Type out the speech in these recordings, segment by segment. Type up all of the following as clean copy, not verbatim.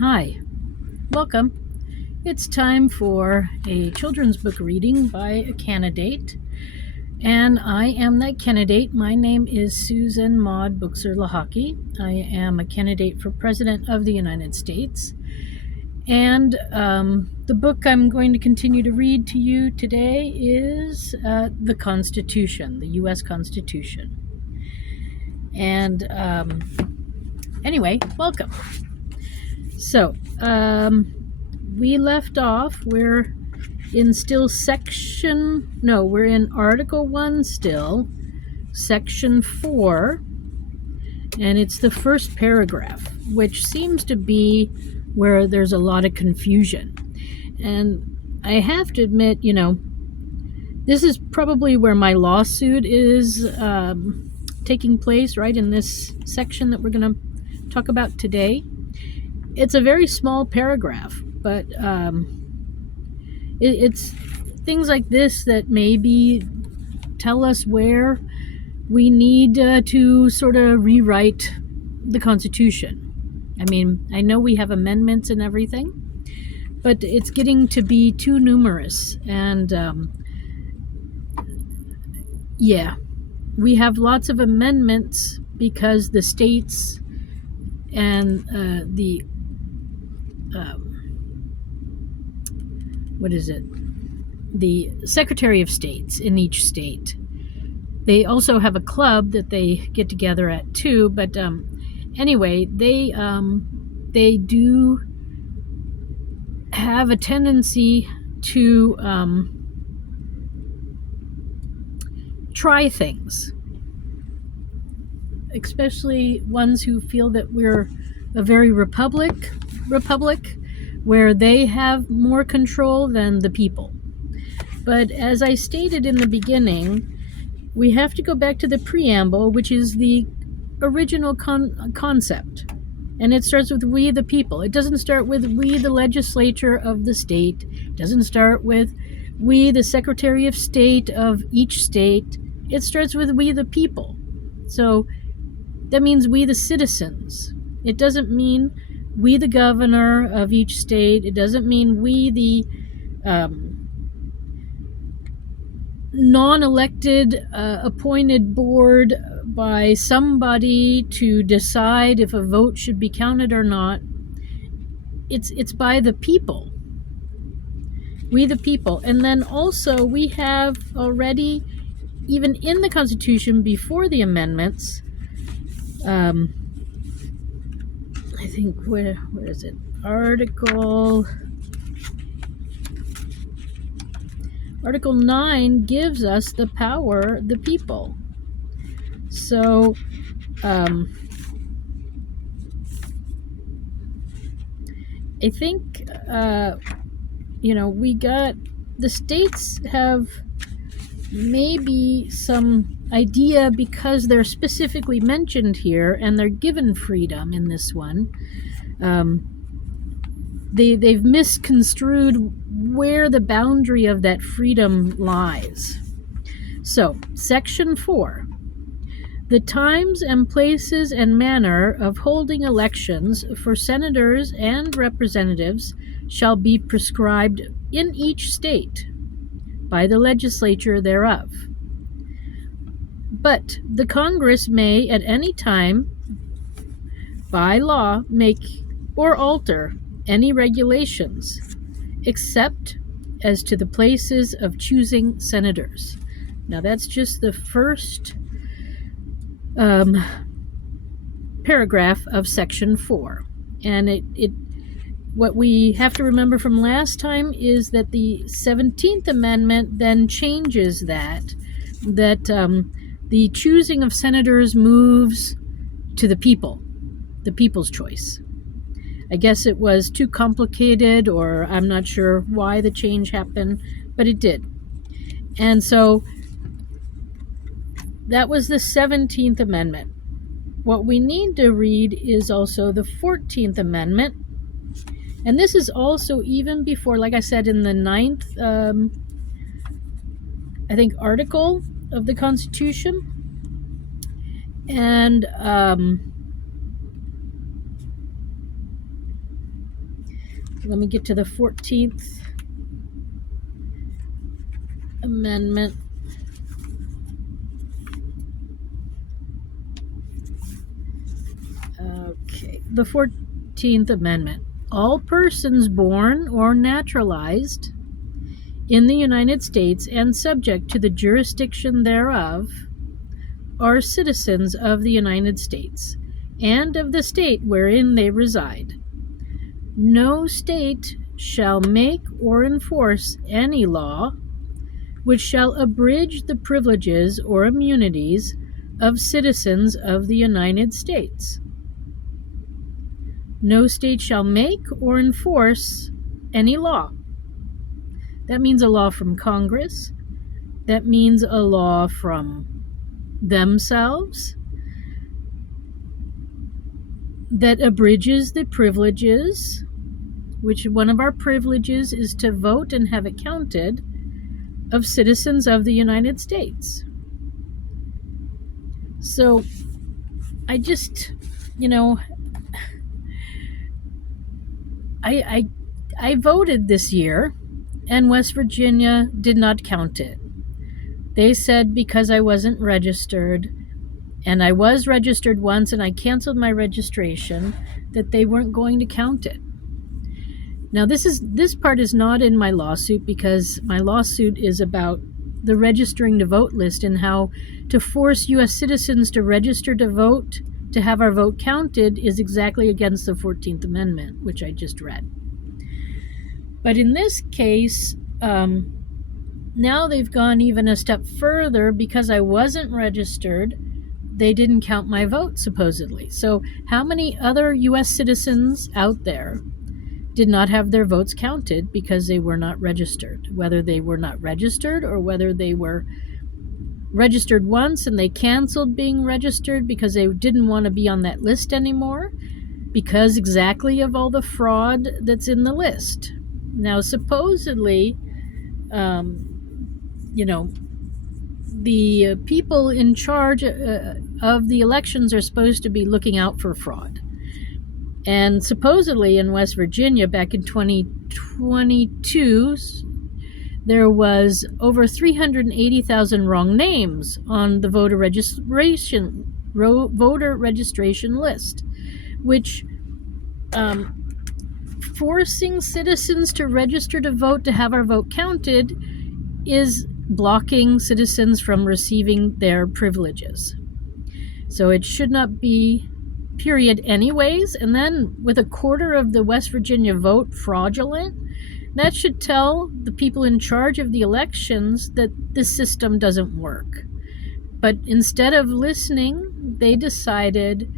Hi, welcome. It's time for a children's book reading by a candidate, and I am that candidate. My name is Susan Maud Buchser-Lochocki. I am a candidate for President of the United States, and the book I'm going to continue to read to you today is the Constitution, the U.S. Constitution. And anyway, welcome. So, we left off, we're in Article 1 still, Section 4, and it's the first paragraph, which seems to be where there's a lot of confusion. And I have to admit, this is probably where my lawsuit is taking place, right in this section that we're going to talk about today. It's a very small paragraph, but it's things like this that maybe tell us where we need to sort of rewrite the Constitution. I mean, I know we have amendments and everything, but it's getting to be too numerous. And we have lots of amendments because the states and the Secretary of States in each state. They also have a club that they get together at too, but anyway, they do have a tendency to try things, especially ones who feel that we're a very republic where they have more control than the people. But as I stated in the beginning, we have to go back to the preamble, which is the original concept. And it starts with we the people. It doesn't start with we the legislature of the state. It doesn't start with we the Secretary of State of each state. It starts with we the people. So that means we the citizens. It doesn't mean we the governor of each state. It doesn't mean we the non-elected appointed board by somebody to decide if a vote should be counted or not. It's by the people. We the people. And then also we have already, even in the Constitution before the amendments, I think, where is it? Article 9 gives us the power, the people. So, I think, we got, the states have maybe some idea because they're specifically mentioned here and they're given freedom in this one. They've misconstrued where the boundary of that freedom lies. So, Section 4. The times and places and manner of holding elections for senators and representatives shall be prescribed in each state by the legislature thereof. But the Congress may at any time, by law, make or alter any regulations, except as to the places of choosing senators. Now that's just the first paragraph of Section 4. And what we have to remember from last time is that the 17th Amendment then changes that the choosing of senators moves to the people, the people's choice. I guess it was too complicated, or I'm not sure why the change happened, but it did. And so that was the 17th Amendment. What we need to read is also the 14th Amendment. And this is also even before, like I said, in the 9th, I think, article of the Constitution. And let me get to the 14th Amendment. Okay, the 14th Amendment. All persons born or naturalized in the United States and subject to the jurisdiction thereof are citizens of the United States and of the state wherein they reside. No state shall make or enforce any law which shall abridge the privileges or immunities of citizens of the United States. No state shall make or enforce any law. That means a law from Congress. That means a law from themselves that abridges the privileges, which one of our privileges is to vote and have it counted, of citizens of the United States. So I just, I voted this year, and West Virginia did not count it. They said because I wasn't registered, and I was registered once and I canceled my registration, that they weren't going to count it. Now this part is not in my lawsuit, because my lawsuit is about the registering to vote list and how to force U.S. citizens to register to vote to have our vote counted is exactly against the 14th Amendment, which I just read. But in this case, now they've gone even a step further. Because I wasn't registered, they didn't count my vote, supposedly. So how many other U.S. citizens out there did not have their votes counted because they were not registered? Whether they were not registered or whether they were registered once and they canceled being registered because they didn't want to be on that list anymore, because exactly of all the fraud that's in the list. Now, supposedly, the people in charge of the elections are supposed to be looking out for fraud. And supposedly in West Virginia back in 2022, there was over 380,000 wrong names on the voter registration list, which forcing citizens to register to vote to have our vote counted is blocking citizens from receiving their privileges. So it should not be, period, anyways. And then with a quarter of the West Virginia vote fraudulent, that should tell the people in charge of the elections that this system doesn't work. But instead of listening, they decided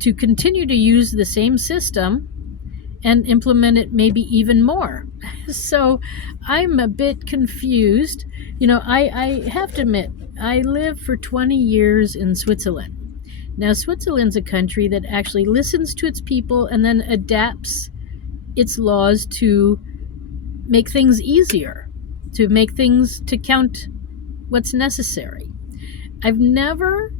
to continue to use the same system and implement it maybe even more. So I'm a bit confused. I have to admit, I lived for 20 years in Switzerland. Now, Switzerland's a country that actually listens to its people and then adapts its laws to make things easier, to make things to count what's necessary. I've never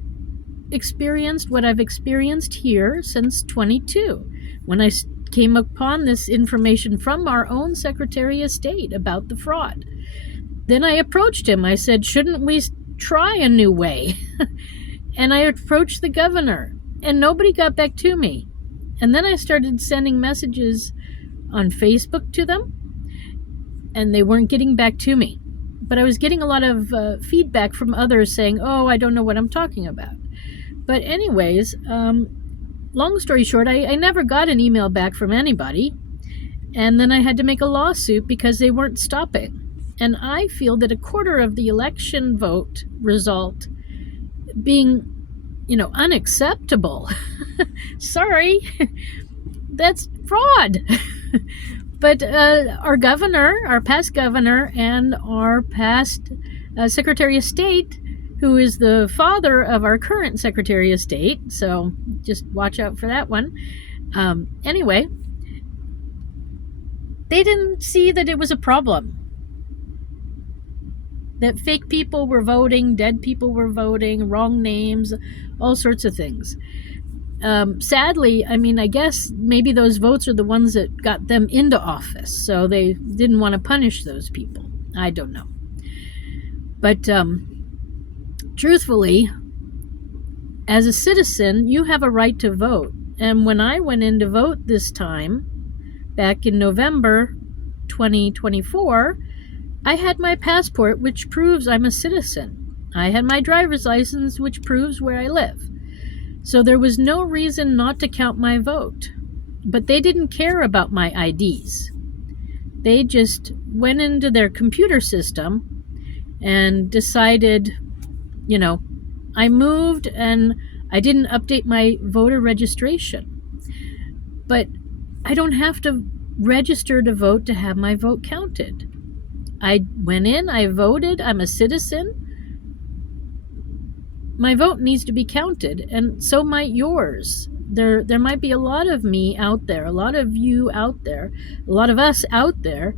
experienced what I've experienced here since 22, when I came upon this information from our own Secretary of State about the fraud. Then I approached him. I said, shouldn't we try a new way? And I approached the governor, and nobody got back to me. And then I started sending messages on Facebook to them, and they weren't getting back to me. But I was getting a lot of feedback from others saying, oh, I don't know what I'm talking about. But anyways, long story short, I never got an email back from anybody. And then I had to make a lawsuit because they weren't stopping. And I feel that a quarter of the election vote result being, unacceptable. Sorry, that's fraud. But our governor, our past governor, and our past Secretary of State, who is the father of our current Secretary of State, so just watch out for that one. Anyway, they didn't see that it was a problem. That fake people were voting, dead people were voting, wrong names, all sorts of things. sadly, I mean, I guess maybe those votes are the ones that got them into office, so they didn't want to punish those people. I don't know. But truthfully, as a citizen, you have a right to vote. And when I went in to vote this time, back in November 2024, I had my passport, which proves I'm a citizen. I had my driver's license, which proves where I live. So there was no reason not to count my vote. But they didn't care about my IDs. They just went into their computer system and decided, I moved and I didn't update my voter registration. But I don't have to register to vote to have my vote counted. I went in, I voted, I'm a citizen. My vote needs to be counted, and so might yours. There might be a lot of me out there, a lot of you out there, a lot of us out there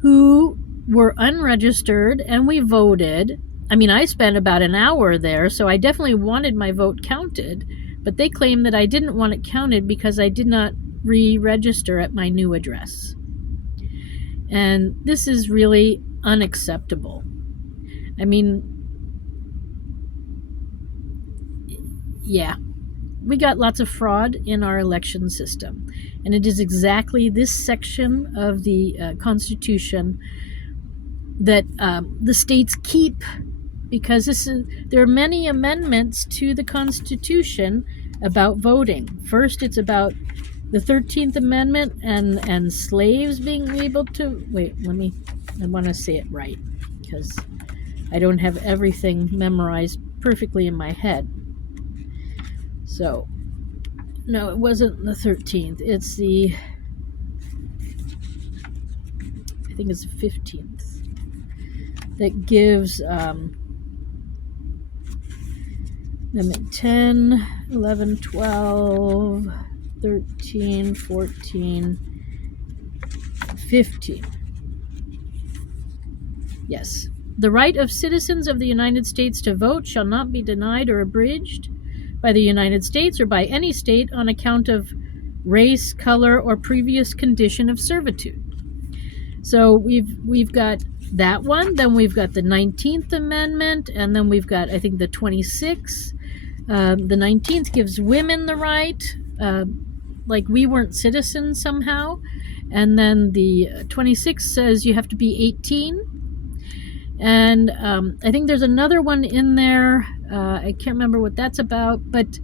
who were unregistered and we voted. I mean, I spent about an hour there, so I definitely wanted my vote counted, but they claimed that I didn't want it counted because I did not re-register at my new address. And this is really unacceptable. I mean, yeah, we got lots of fraud in our election system. And it is exactly this section of the Constitution that the states keep, because there are many amendments to the Constitution about voting. First, it's about the 13th Amendment and slaves being able to... Wait, I want to say it right, because I don't have everything memorized perfectly in my head. So, no, it wasn't the 13th. It's the... I think it's the 15th. That gives... Amendment 10, 11, 12... 13, 14, 15. Yes. The right of citizens of the United States to vote shall not be denied or abridged by the United States or by any state on account of race, color, or previous condition of servitude. So we've got that one, then we've got the 19th Amendment, and then we've got, I think, the 26th. The 19th gives women the right, like we weren't citizens somehow. And then the 26th says you have to be 18. And I think there's another one in there. I can't remember what that's about, but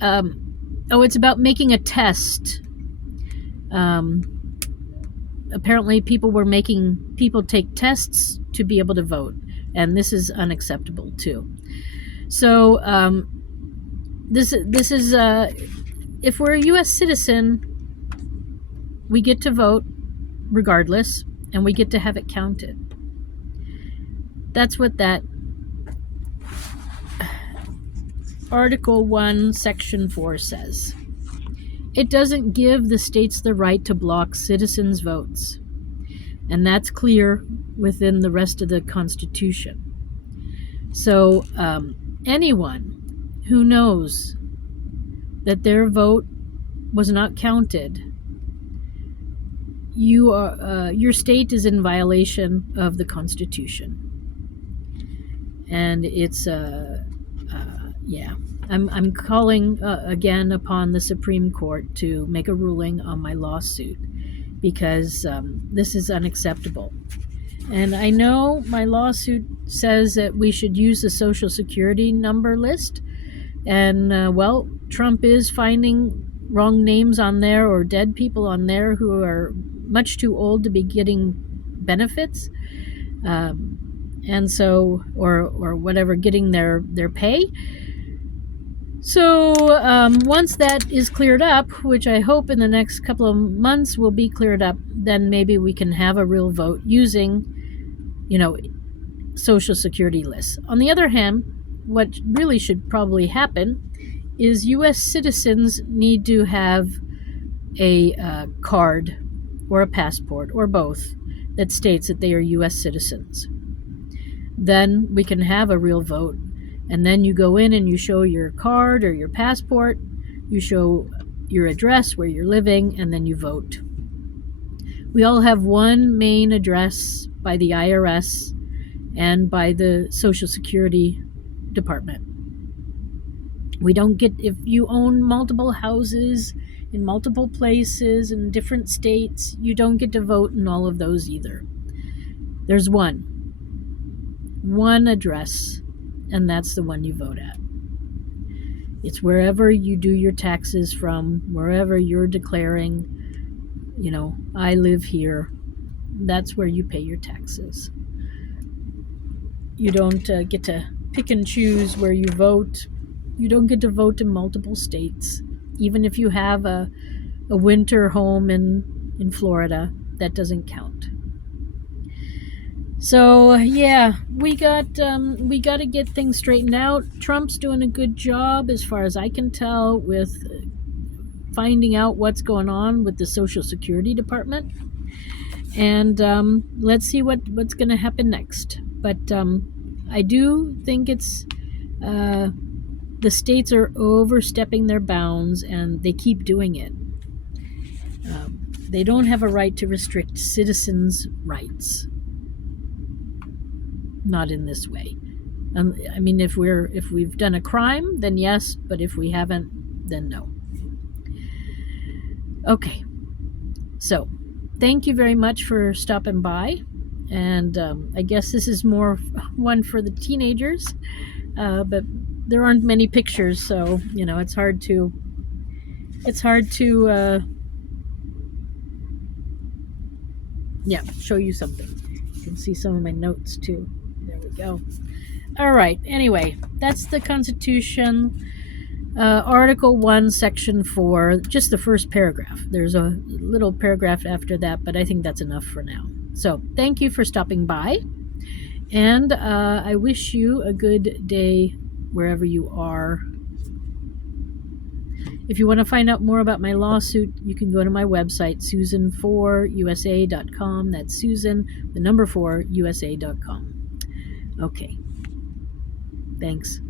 it's about making a test. Apparently people were making people take tests to be able to vote, and this is unacceptable too. So this is if we're a U.S. citizen, we get to vote regardless, and we get to have it counted. That's what that Article 1, Section 4 says. It doesn't give the states the right to block citizens' votes, and that's clear within the rest of the Constitution. So anyone who knows that their vote was not counted, your state is in violation of the Constitution. And it's I'm calling again upon the Supreme Court to make a ruling on my lawsuit, because this is unacceptable. And I know my lawsuit says that we should use the Social Security number list, and Trump is finding wrong names on there or dead people on there who are much too old to be getting benefits, and so or whatever, getting their pay. So once that is cleared up, which I hope in the next couple of months will be cleared up, then maybe we can have a real vote using, Social Security lists. On the other hand, what really should probably happen is U.S. citizens need to have a card or a passport or both that states that they are U.S. citizens. Then we can have a real vote. And then you go in and you show your card or your passport, You show your address, where you're living, and then you vote. We all have one main address by the IRS and by the Social Security Department. We don't get, if you own multiple houses in multiple places in different states, you don't get to vote in all of those either. There's one address, and that's the one you vote at. It's wherever you do your taxes from, wherever you're declaring, I live here. That's where you pay your taxes. You don't get to pick and choose where you vote. You don't get to vote in multiple states. Even if you have a winter home in Florida, that doesn't count. So yeah, we got to get things straightened out. Trump's doing a good job, as far as I can tell, with finding out what's going on with the Social Security Department, and let's see what's going to happen next. But I do think it's the states are overstepping their bounds, and they keep doing it. They don't have a right to restrict citizens' rights. Not in this way. I mean, if we've done a crime, then yes, but if we haven't, then no. Okay, so thank you very much for stopping by, and I guess this is more one for the teenagers, but there aren't many pictures, so it's hard to show you something. You can see some of my notes too. There we go. All right, anyway, that's the Constitution, Article 1, Section 4, just the first paragraph. There's a little paragraph after that, but I think that's enough for now. So thank you for stopping by, and I wish you a good day wherever you are. If you want to find out more about my lawsuit, you can go to my website, susan4usa.com. That's Susan, the number 4, usa.com. Okay. Thanks.